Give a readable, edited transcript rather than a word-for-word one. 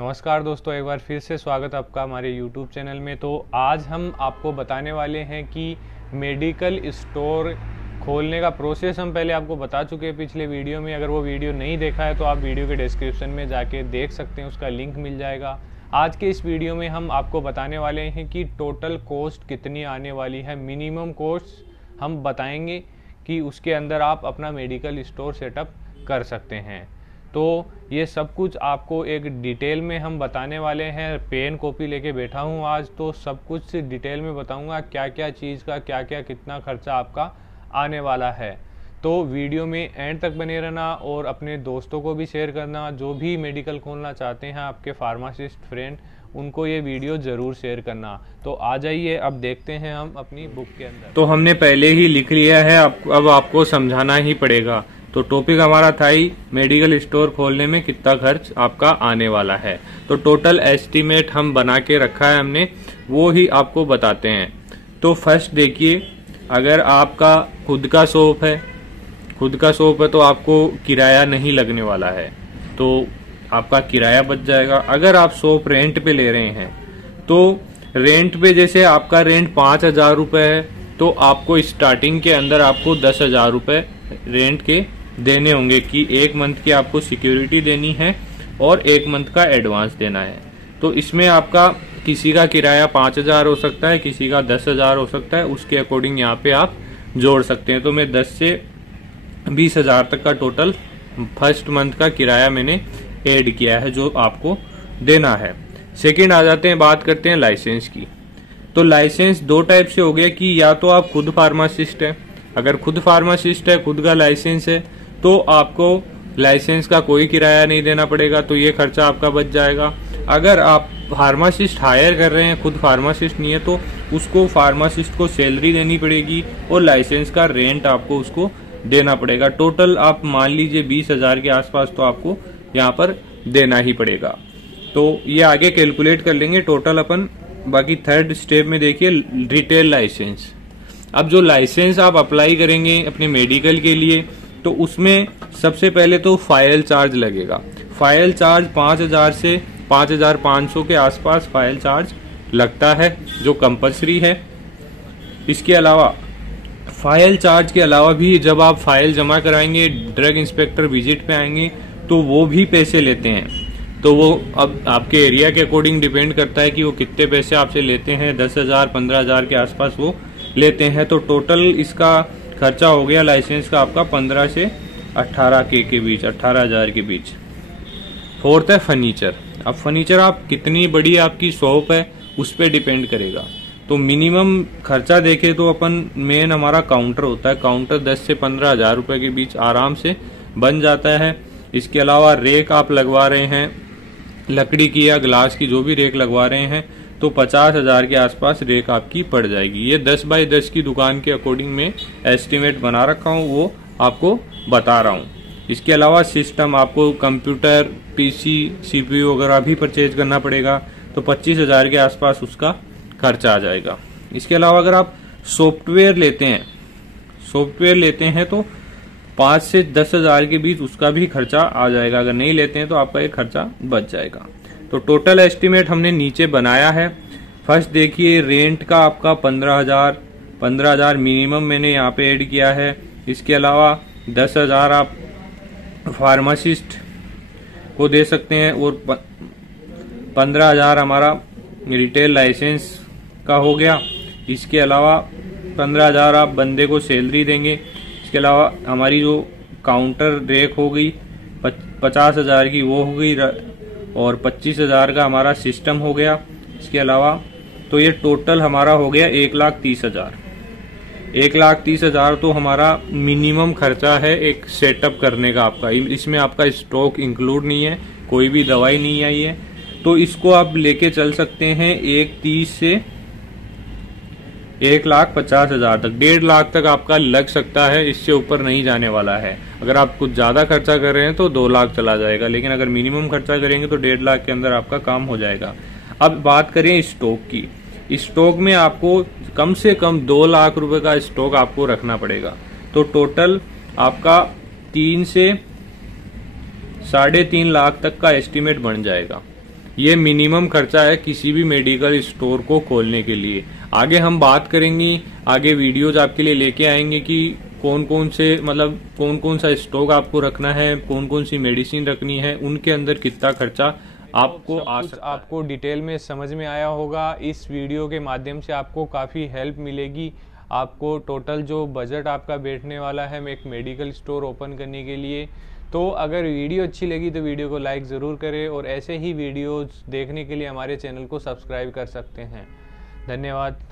नमस्कार दोस्तों, एक बार फिर से स्वागत आपका हमारे YouTube चैनल में। तो आज हम आपको बताने वाले हैं कि मेडिकल स्टोर खोलने का प्रोसेस हम पहले आपको बता चुके हैं पिछले वीडियो में। अगर वो वीडियो नहीं देखा है तो आप वीडियो के डिस्क्रिप्शन में जाके देख सकते हैं, उसका लिंक मिल जाएगा। आज के इस वीडियो में हम आपको बताने वाले हैं कि टोटल कॉस्ट कितनी आने वाली है। मिनिमम कॉस्ट हम बताएंगे कि उसके अंदर आप अपना मेडिकल स्टोर सेटअप कर सकते हैं। तो ये सब कुछ आपको एक डिटेल में हम बताने वाले हैं। पेन कॉपी लेके बैठा हूँ आज, तो सब कुछ डिटेल में बताऊँगा क्या क्या चीज़ का क्या क्या कितना खर्चा आपका आने वाला है। तो वीडियो में एंड तक बने रहना और अपने दोस्तों को भी शेयर करना। जो भी मेडिकल खोलना चाहते हैं आपके फार्मासिस्ट फ्रेंड, उनको ये वीडियो ज़रूर शेयर करना। तो आ जाइए, अब देखते हैं हम अपनी बुक के अंदर। तो हमने पहले ही लिख लिया है, अब आपको समझाना ही पड़ेगा। तो टॉपिक हमारा था ही मेडिकल स्टोर खोलने में कितना खर्च आपका आने वाला है। तो टोटल एस्टीमेट हम बना के रखा है हमने, वो ही आपको बताते हैं। तो फर्स्ट देखिए, अगर आपका खुद का शॉप है तो आपको किराया नहीं लगने वाला है, तो आपका किराया बच जाएगा। अगर आप शॉप रेंट पे ले रहे हैं तो रेंट पे जैसे आपका रेंट 5,000 रुपये है, तो आपको स्टार्टिंग के अंदर आपको 10,000 रुपये रेंट के देने होंगे कि एक मंथ की आपको सिक्योरिटी देनी है और एक मंथ का एडवांस देना है। तो इसमें आपका किसी का किराया 5,000 हो सकता है, किसी का 10,000 हो सकता है, उसके अकॉर्डिंग यहाँ पे आप जोड़ सकते हैं। तो मैं 10 से 20,000 तक का टोटल फर्स्ट मंथ का किराया मैंने ऐड किया है जो आपको देना है। सेकेंड आ जाते हैं, बात करते हैं लाइसेंस की। तो लाइसेंस दो टाइप से हो गया कि या तो आप खुद फार्मासिस्ट है, अगर खुद फार्मासिस्ट है, खुद का लाइसेंस है, तो आपको लाइसेंस का कोई किराया नहीं देना पड़ेगा, तो ये खर्चा आपका बच जाएगा। अगर आप फार्मासिस्ट हायर कर रहे हैं, खुद फार्मासिस्ट नहीं है, तो उसको फार्मासिस्ट को सैलरी देनी पड़ेगी और लाइसेंस का रेंट आपको उसको देना पड़ेगा। टोटल आप मान लीजिए 20,000 के आसपास तो आपको यहाँ पर देना ही पड़ेगा। तो ये आगे कैलकुलेट कर लेंगे टोटल अपन। बाकी थर्ड स्टेप में देखिए रिटेल लाइसेंस। अब जो लाइसेंस आप अप्लाई करेंगे अपने मेडिकल के लिए, तो उसमें सबसे पहले तो फाइल चार्ज लगेगा। फाइल चार्ज 5,000 से 5,500 के आसपास फाइल चार्ज लगता है, जो कंपल्सरी है। इसके अलावा फाइल चार्ज के अलावा भी जब आप फाइल जमा कराएंगे, ड्रग इंस्पेक्टर विजिट पे आएंगे, तो वो भी पैसे लेते हैं। तो वो अब आपके एरिया के अकॉर्डिंग डिपेंड करता है कि वो कितने पैसे आपसे लेते हैं। 10,000 15,000 के आसपास वो लेते हैं। तो टोटल इसका खर्चा हो गया लाइसेंस का आपका 15 से 18 के बीच, 18,000 के बीच। फोर्थ है फर्नीचर। अब फर्नीचर आप कितनी बड़ी आपकी शॉप है उस पर डिपेंड करेगा। तो मिनिमम खर्चा देखे तो अपन मेन हमारा काउंटर होता है। काउंटर 10 से 15,000 रुपए के बीच आराम से बन जाता है। इसके अलावा रेक आप लगवा रहे हैं, लकड़ी की या ग्लास की जो भी रेक लगवा रहे हैं, तो 50,000 के आसपास रेक आपकी पड़ जाएगी। ये 10 बाई 10 की दुकान के अकॉर्डिंग में एस्टिमेट बना रखा हूँ, वो आपको बता रहा हूँ। इसके अलावा सिस्टम आपको कंप्यूटर, पीसी, सीपीयू वगैरह भी परचेज करना पड़ेगा, तो 25,000 के आसपास उसका खर्चा आ जाएगा। इसके अलावा अगर आप सॉफ्टवेयर लेते हैं तो 5 से 10,000 के बीच उसका भी खर्चा आ जाएगा। अगर नहीं लेते हैं तो आपका ये खर्चा बच जाएगा। तो टोटल एस्टिमेट हमने नीचे बनाया है। फर्स्ट देखिए, रेंट का आपका 15,000 मिनिमम मैंने यहाँ पे ऐड किया है। इसके अलावा 10,000 आप फार्मासिस्ट को दे सकते हैं और 15,000 हमारा रिटेल लाइसेंस का हो गया। इसके अलावा 15,000 आप बंदे को सैलरी देंगे। इसके अलावा हमारी जो काउंटर रेक हो गई 50,000 की, वो हो गई, और 25,000 का हमारा सिस्टम हो गया। इसके अलावा तो ये टोटल हमारा हो गया 1,30,000। 1,30,000 तो हमारा मिनिमम खर्चा है एक सेटअप करने का आपका। इसमें आपका स्टॉक इंक्लूड नहीं है, कोई भी दवाई नहीं आई है, तो इसको आप लेके चल सकते हैं 1,30,000 से 1,50,000 तक। 1.5 लाख तक आपका लग सकता है, इससे ऊपर नहीं जाने वाला है। अगर आप कुछ ज्यादा खर्चा कर रहे हैं तो 2 लाख चला जाएगा, लेकिन अगर मिनिमम खर्चा करेंगे तो 1.5 लाख के अंदर आपका काम हो जाएगा। अब बात करें स्टॉक की। स्टॉक में आपको कम से कम 2 लाख रुपए का स्टॉक आपको रखना पड़ेगा। तो टोटल आपका 3 से 3.5 लाख तक का एस्टिमेट बन जाएगा। ये मिनिमम खर्चा है किसी भी मेडिकल स्टोर को खोलने के लिए। आगे हम बात करेंगे, आगे वीडियोज आपके लिए लेके आएंगे कि कौन कौन से मतलब कौन कौन सा स्टॉक आपको रखना है, कौन कौन सी मेडिसिन रखनी है, उनके अंदर कितना खर्चा आपको आ सकता है। आपको डिटेल में समझ में आया होगा। इस वीडियो के माध्यम से आपको काफ़ी हेल्प मिलेगी। आपको टोटल जो बजट आपका बैठने वाला है एक मेडिकल स्टोर ओपन करने के लिए। तो अगर वीडियो अच्छी लगी तो वीडियो को लाइक ज़रूर करें और ऐसे ही वीडियोज़ देखने के लिए हमारे चैनल को सब्सक्राइब कर सकते हैं। धन्यवाद।